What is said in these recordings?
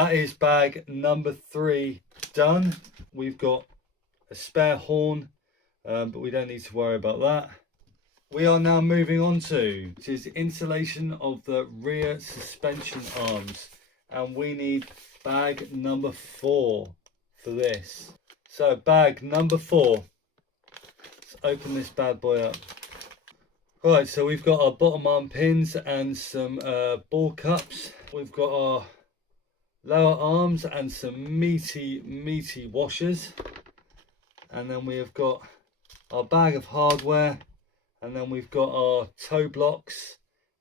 that is bag number 3 done. We've got a spare horn, but we don't need to worry about that. We are now moving on to, which is insulation of the rear suspension arms, and we need bag number 4 for this. So bag number 4, let's open this bad boy up. Right, so we've got our bottom arm pins and some ball cups. We've got our lower arms and some meaty washers. And then we have got our bag of hardware. And then we've got our toe blocks.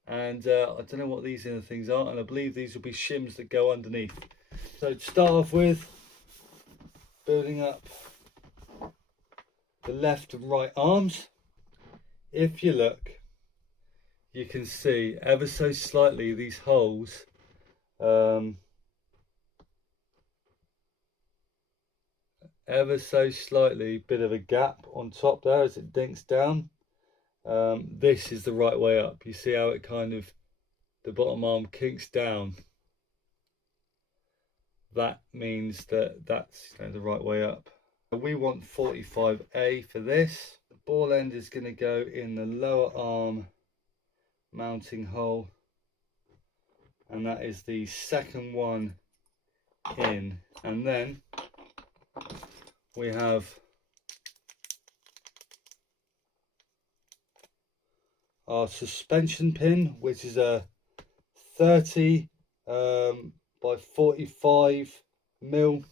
And I don't know what these other things are. And I believe these will be shims that go underneath. So to start off with, building up the left and right arms. If you look, you can see ever so slightly these holes ever so slightly bit of a gap on top there as it dinks down. This is the right way up. You see how it kind of, the bottom arm kinks down. That means that that's the right way up. We want 45A for this. The ball end is going to go in the lower arm mounting hole, and that is the second one in. And then we have our suspension pin, which is a 30 by 45 mil.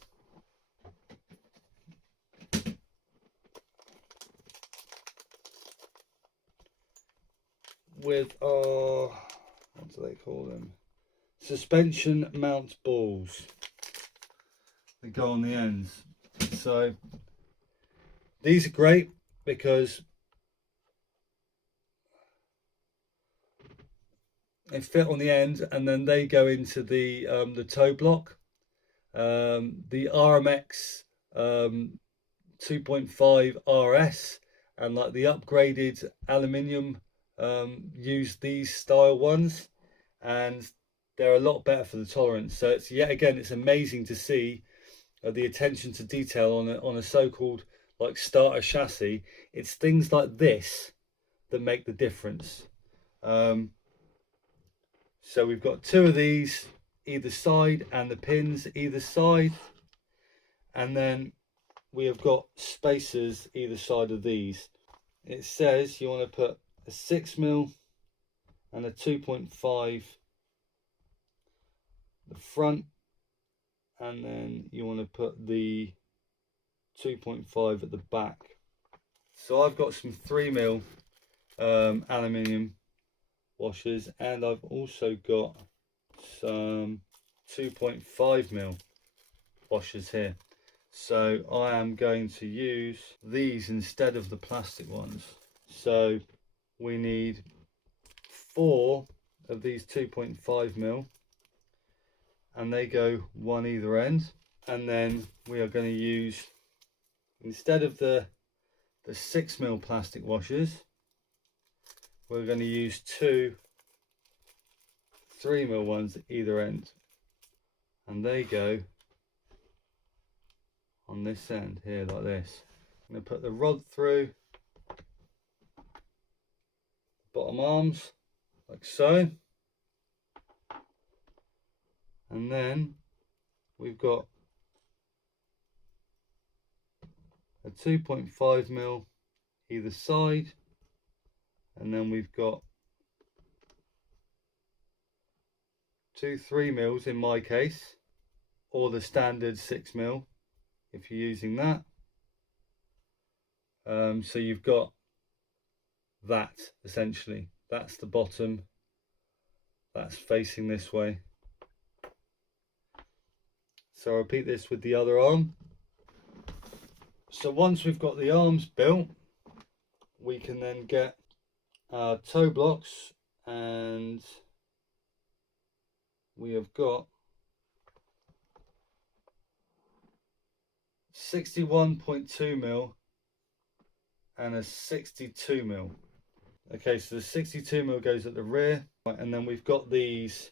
With our, what do they call them? Suspension mount balls that go on the ends. So these are great because they fit on the end, and then they go into the toe block. The RMX 2.5 RS and like the upgraded aluminium use these style ones, and they're a lot better for the tolerance. So it's, yet again, it's amazing to see the attention to detail on a so-called like starter chassis. It's things like this that make the difference. So we've got 2 of these either side and the pins either side, and then we have got spacers either side of these. It says you want to put a 6mm and a 2.5 the front, and then you want to put the 2.5 at the back. So I've got some 3mm aluminium washers, and I've also got some 2.5mm washers here. So I am going to use these instead of the plastic ones. So we need 4 of these 2.5mm, and they go one either end. And then we are going to use, instead of the 6mm plastic washers, we're going to use 2 3mm ones at either end, and they go on this end here like this. I'm going to put the rod through bottom arms like so, and then we've got a 2.5mm either side, and then we've got 2 3mm in my case, or the standard 6mm if you're using that. So you've got that essentially. That's the bottom, that's facing this way. So I'll repeat this with the other arm. So once we've got the arms built, we can then get our toe blocks, and we have got 61.2mm and a 62mm. Okay, so the 62mm goes at the rear, and then we've got these,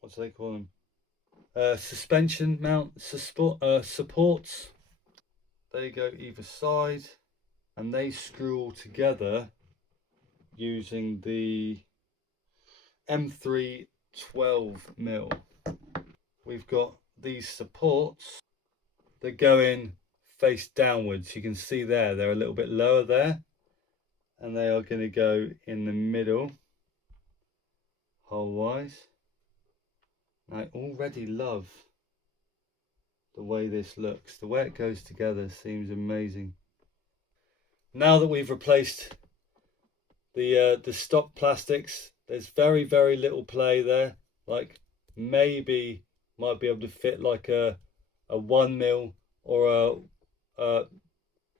what do they call them? suspension mount supports. They go either side, and they screw all together using the M3 12mm. We've got these supports that go in face downwards. You can see there, they're a little bit lower there, and they are going to go in the middle hole wise. I already love the way this looks. The way it goes together seems amazing. Now that we've replaced the stock plastics, there's very little play there. Like maybe might be able to fit like a 1mm or a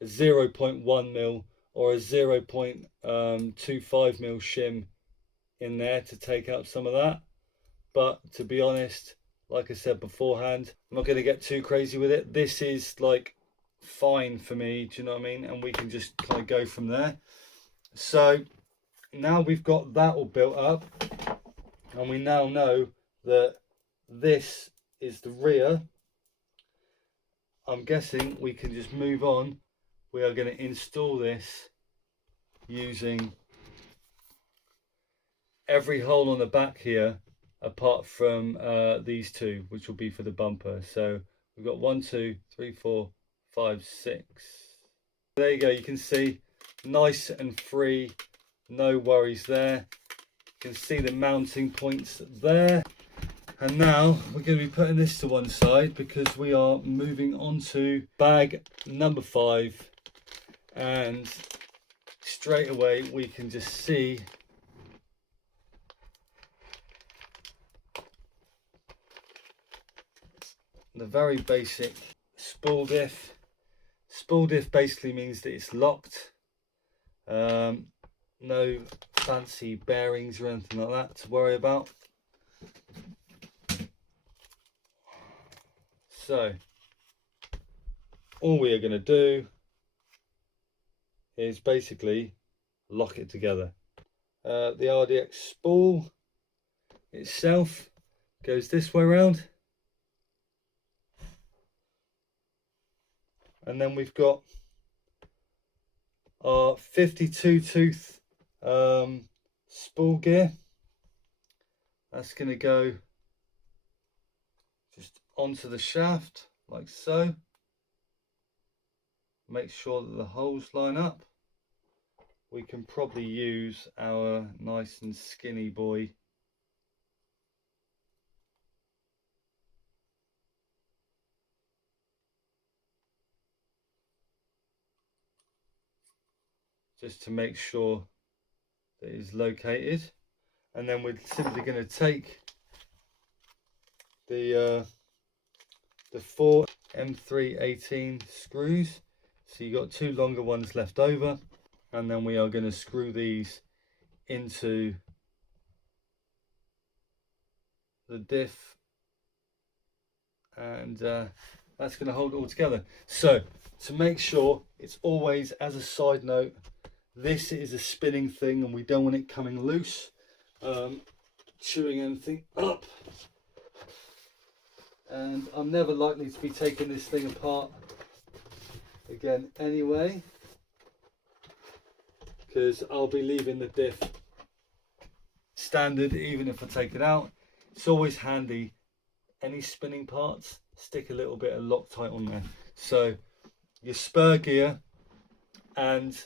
0.1mm or a 0.25mm shim in there to take out some of that. But to be honest, like I said beforehand, I'm not going to get too crazy with it. This is like fine for me, do you know what I mean? And we can just kind of go from there. So now we've got that all built up, and we now know that this is the rear. I'm guessing we can just move on. We are going to install this using every hole on the back here apart from these two, which will be for the bumper. So we've got 1, 2, 3, 4, 5, 6. There you go. You can see nice and free, no worries there. You can see the mounting points there. And now we're going to be putting this to one side because we are moving on to bag number 5, and straight away we can just see the very basic spool diff. Spool diff basically means that it's locked. No fancy bearings or anything like that to worry about. So all we are going to do is basically lock it together. The RDX spool itself goes this way around, and then we've got our 52 tooth spool gear. That's going to go just onto the shaft like so. Make sure that the holes line up. We can probably use our nice and skinny boy just to make sure that it's located. And then we're simply going to take the 4 M318 screws. So you've got 2 longer ones left over, and then we are going to screw these into the diff, and that's going to hold it all together. So to make sure, it's always, as a side note, this is a spinning thing and we don't want it coming loose, chewing anything up. And I'm never likely to be taking this thing apart again anyway, because I'll be leaving the diff standard even if I take it out. It's always handy, any spinning parts, stick a little bit of Loctite on there. So your spur gear and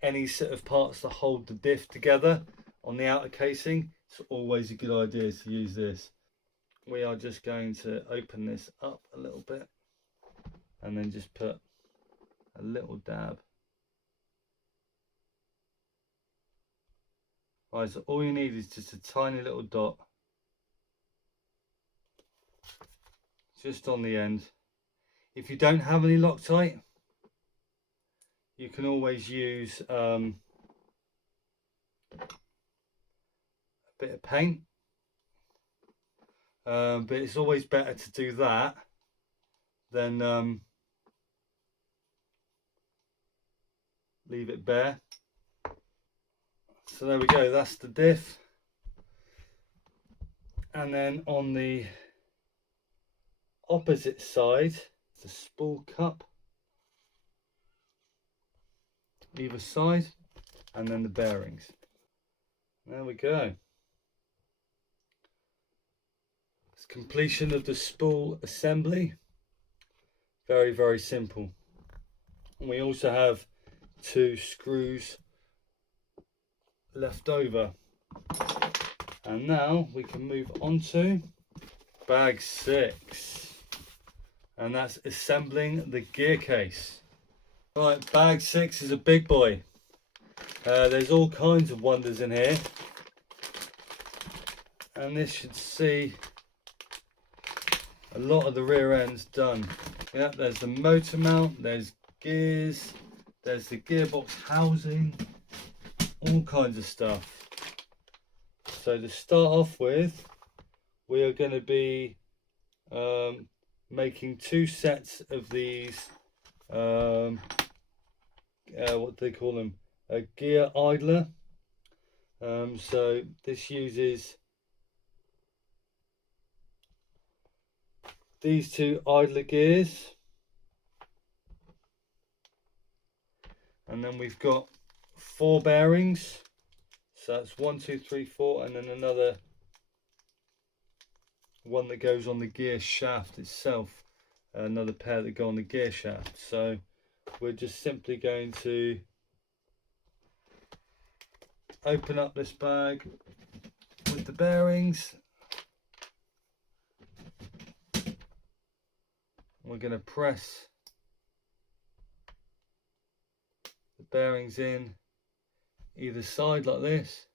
any sort of parts that hold the diff together on the outer casing, it's always a good idea to use this. We are just going to open this up a little bit and then just put a little dab. Right, so all you need is just a tiny little dot just on the end. If you don't have any Loctite, you can always use a bit of paint, but it's always better to do that than leave it bare. So there we go, that's the diff. And then on the opposite side, the spool cup, either side, and then the bearings. There we go. It's completion of the spool assembly. Very, very simple. And we also have 2 screws left over. And now we can move on to bag 6. And that's assembling the gear case. Right, bag 6 is a big boy. There's all kinds of wonders in here. And this should see a lot of the rear ends done. Yeah, there's the motor mount, there's gears, there's the gearbox housing, all kinds of stuff. So to start off with, we are going to be making 2 sets of these, what do they call them? A gear idler. So this uses these 2 idler gears, and then we've got 4 bearings. So that's 1, 2, 3, 4, and then another one that goes on the gear shaft itself, another pair that go on the gear shaft. So we're just simply going to open up this bag with the bearings. We're going to press the bearings in either side like this.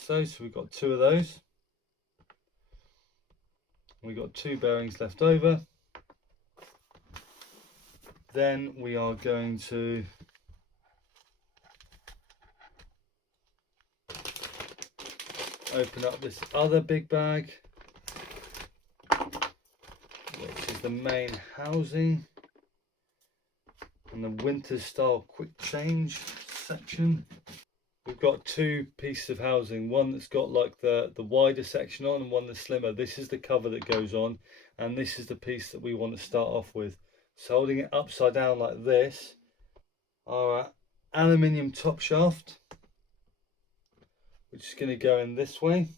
So we've got 2 of those. We've got 2 bearings left over. Then we are going to open up this other big bag, which is the main housing and the winter style quick change section. We've got 2 pieces of housing, one that's got like the wider section on and one that's slimmer. This is the cover that goes on, and this is the piece that we want to start off with. So holding it upside down like this, our aluminium top shaft, which is going to go in this way,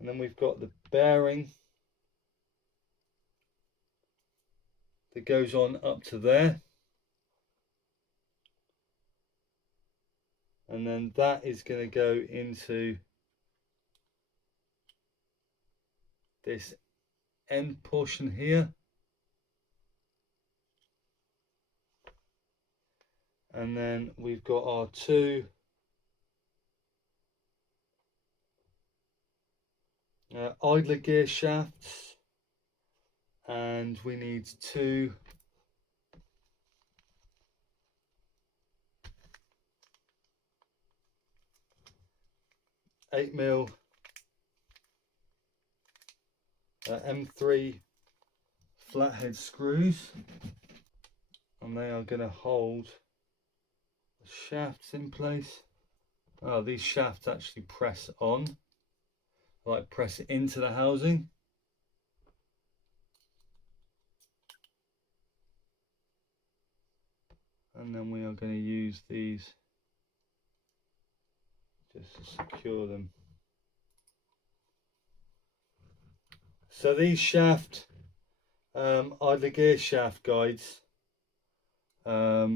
and then we've got the bearing that goes on up to there, and then that is going to go into this end portion here, and then we've got our 2 idler gear shafts, and we need 2 8mm M3 flathead screws, and they are going to hold the shafts in place. Oh, these shafts actually press on, like press into the housing. And then we are going to use these just to secure them. So these shaft idler gear shaft guides are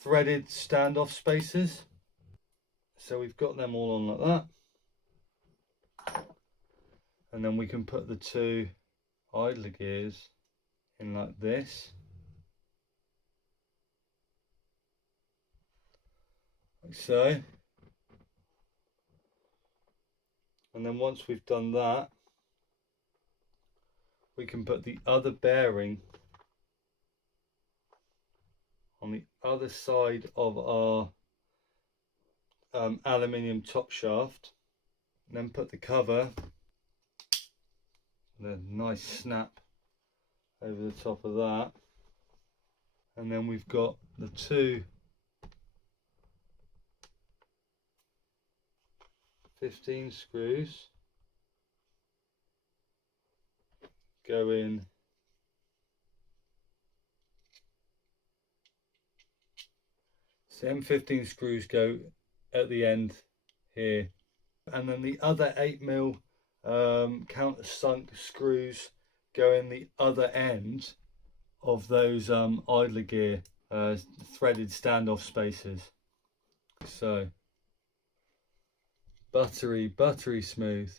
threaded standoff spacers. So we've got them all on like that, and then we can put the 2 idler gears in like this, like so. And then once we've done that, we can put the other bearing on the other side of our aluminium top shaft, and then put the cover, the nice snap over the top of that, and then we've got the 2 15 screws go in so M15 screws go at the end here, and then the other 8mm countersunk screws go in the other end of those idler gear threaded standoff spacers. So buttery smooth.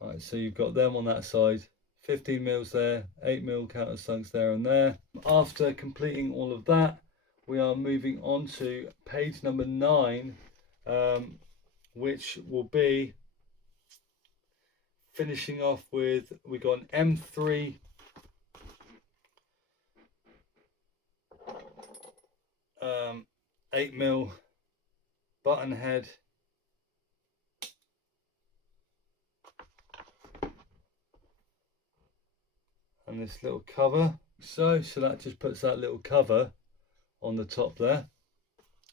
Right, so you've got them on that side, 15mm there, 8mm countersunks there and there. After completing all of that, we are moving on to page number 9, which will be finishing off with, we got an M3 8mm button head, and this little cover. So that just puts that little cover on the top there.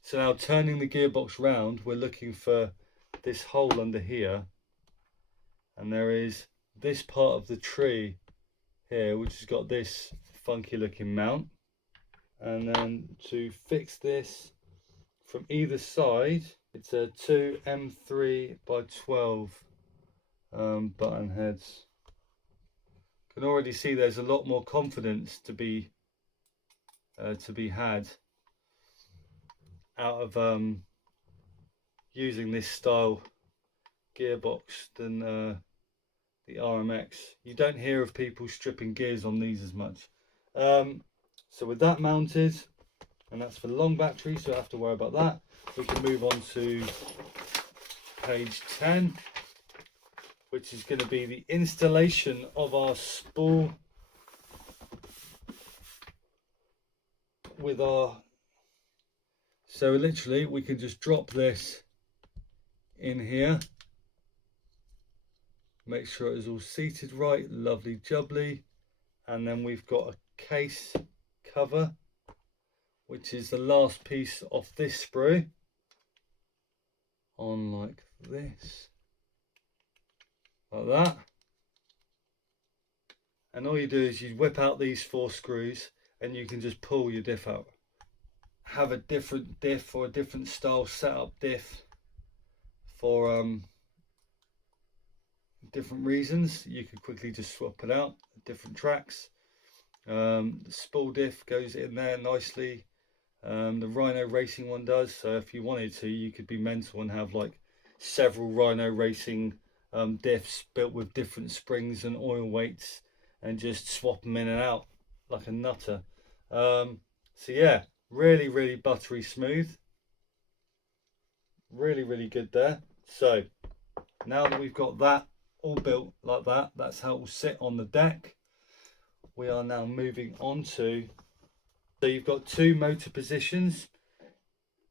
So now turning the gearbox round, we're looking for this hole under here, and there is this part of the tree here which has got this funky looking mount, and then to fix this from either side, it's a 2 M3 by 12 button heads. Can already see there's a lot more confidence to be had out of using this style gearbox than the RMX. You don't hear of people stripping gears on these as much. So with that mounted, and that's for the long battery, so I don't have to worry about that. We can move on to page 10, which is going to be the installation of our spool with our, so literally we can just drop this in here, make sure it is all seated right, lovely jubbly, and then we've got a case cover, which is the last piece of this sprue, on like this, like that. And all you do is you whip out these 4 screws and you can just pull your diff out. Have a different diff or a different style setup diff for different reasons. You could quickly just swap it out, different tracks. The spool diff goes in there nicely. The Rhino Racing one does, so if you wanted to, you could be mental and have like several Rhino Racing diffs built with different springs and oil weights and just swap them in and out like a nutter. So yeah, really buttery smooth, really good there. So now that we've got that all built like that, that's how it will sit on the deck. We are now moving on to, so you've got 2 motor positions.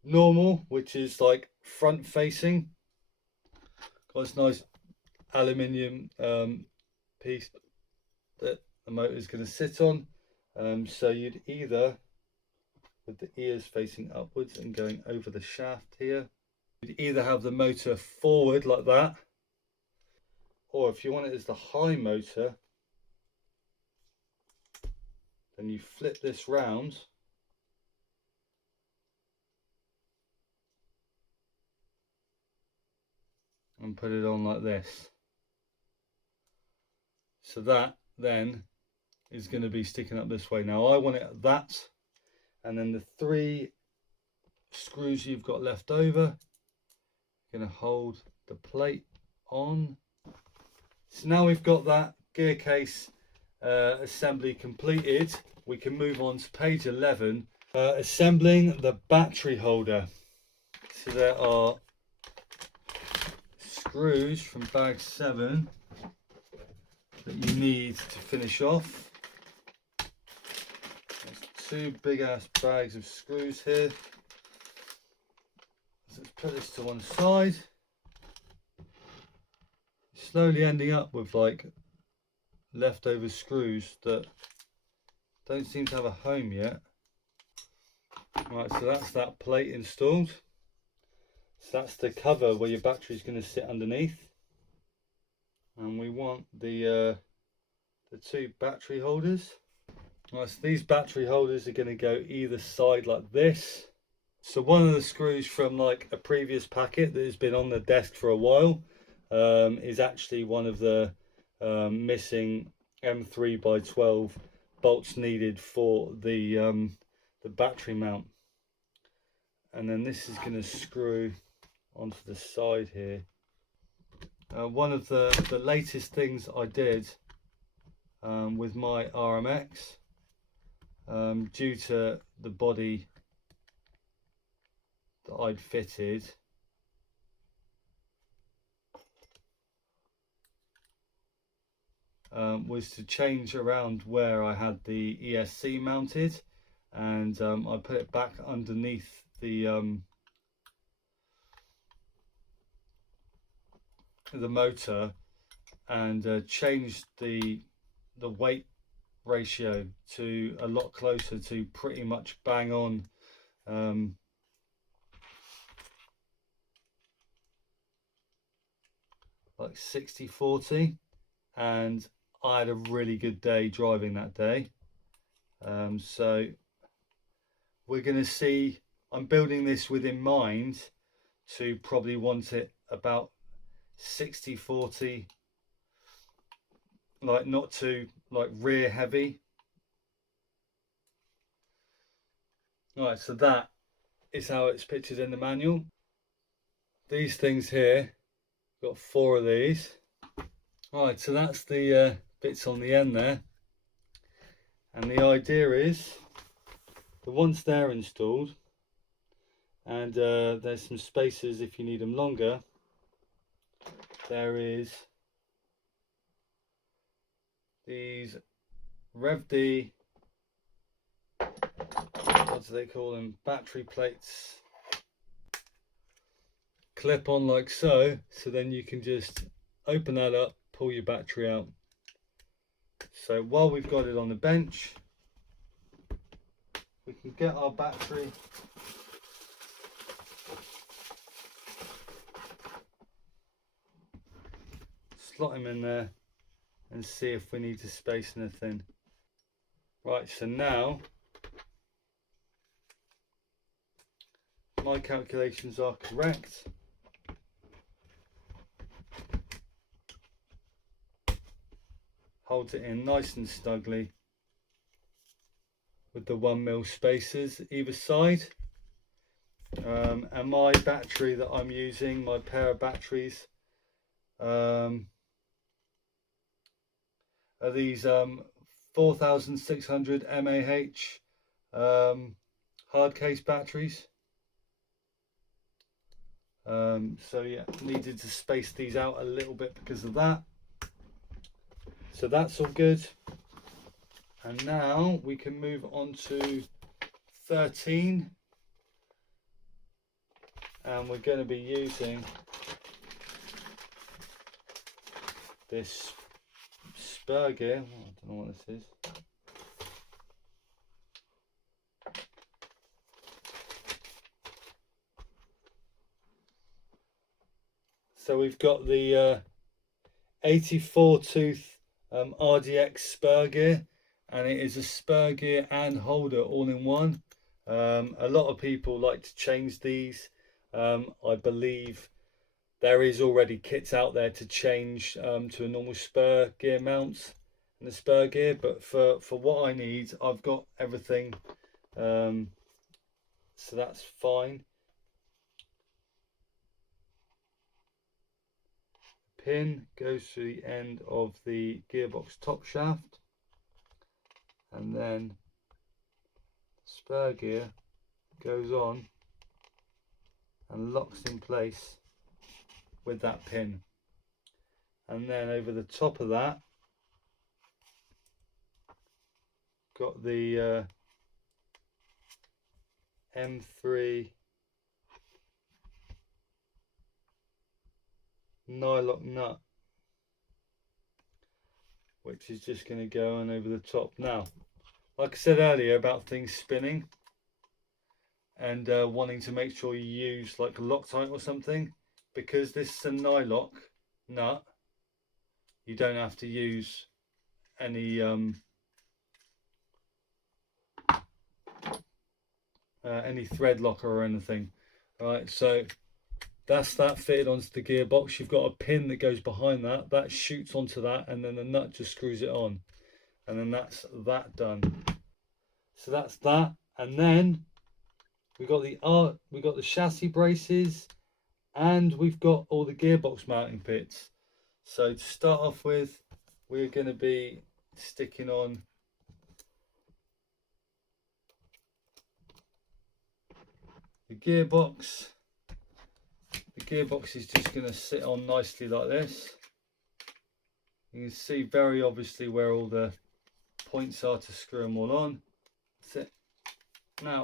Normal, which is like front facing, got this nice aluminium piece that the motor is going to sit on. So you'd either, with the ears facing upwards and going over the shaft here, you'd either have the motor forward like that, or if you want it as the high motor, then you flip this round and put it on like this. So that then is going to be sticking up this way. Now I want it that, and then the 3 screws you've got left over, you're going to hold the plate on. So now we've got that gear case assembly completed, we can move on to page 11, assembling the battery holder. So there are screws from bag 7 that you need to finish off. There's 2 big ass bags of screws here. So let's put this to one side. Slowly ending up with like leftover screws that don't seem to have a home yet. Right, so that's that plate installed. So that's the cover where your battery is going to sit underneath, and we want the 2 battery holders. Right, so these battery holders are going to go either side like this. So one of the screws from like a previous packet that has been on the desk for a while is actually one of the missing M3x12 bolts needed for the battery mount. And then this is going to screw onto the side here. One of the latest things I did with my RMX, due to the body that I'd fitted, was to change around where I had the ESC mounted, and I put it back underneath the motor, and changed the weight ratio to a lot closer to pretty much bang on like 60-40, and I had a really good day driving that day. So we're going to see, I'm building this with in mind to probably want it about 60-40, like not too like rear heavy. Right, so that is how it's pictured in the manual. These things here, got 4 of these. Right, so that's the bits on the end there, and the idea is that once they're installed, and there's some spacers if you need them longer, there is these Reve, what do they call them, battery plates, clip on like so, so then you can just open that up, pull your battery out. So while we've got it on the bench, we can get our battery slot him in there and see if we need to space anything. Right, so now my calculations are correct. Holds it in nice and snugly with the 1mm spacers either side. And my battery that I'm using, my pair of batteries, are these 4600 mAh hard case batteries. So yeah, needed to space these out a little bit because of that. So that's all good. And now we can move on to 13. And we're going to be using this spur gear. Oh, I don't know what this is. So we've got the 84 tooth RDX spur gear, and it is a spur gear and holder all in one. A lot of people like to change these. I believe there is already kits out there to change to a normal spur gear mount and the spur gear, but for what I need, I've got everything, so that's fine. Pin goes to the end of the gearbox top shaft, and then spur gear goes on and locks in place with that pin. And then over the top of that, got the M3 nylock nut, which is just going to go on over the top. Now, like I said earlier about things spinning, and wanting to make sure you use like Loctite or something, because this is a nylock nut, you don't have to use any thread locker or anything. All right, so that's that fitted onto the gearbox. You've got a pin that goes behind that, that shoots onto that, and then the nut just screws it on, and then that's that done. So that's that. And then we got the chassis braces, and we've got all the gearbox mounting bits. So to start off with, we're going to be sticking on the gearbox. The gearbox is just going to sit on nicely like this. You can see very obviously where all the points are to screw them all on. That's it. Now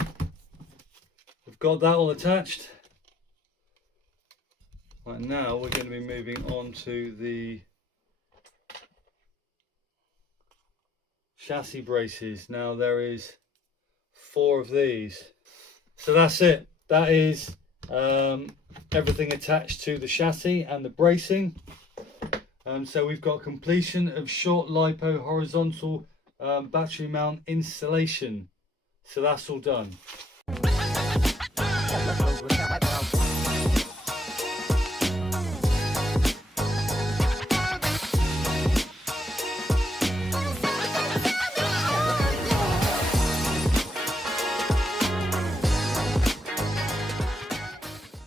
we've got that all attached. Right, now we're going to be moving on to the chassis braces. Now there is 4 of these. So that's it. That is everything attached to the chassis and the bracing. So we've got completion of short lipo horizontal battery mount installation. So that's all done.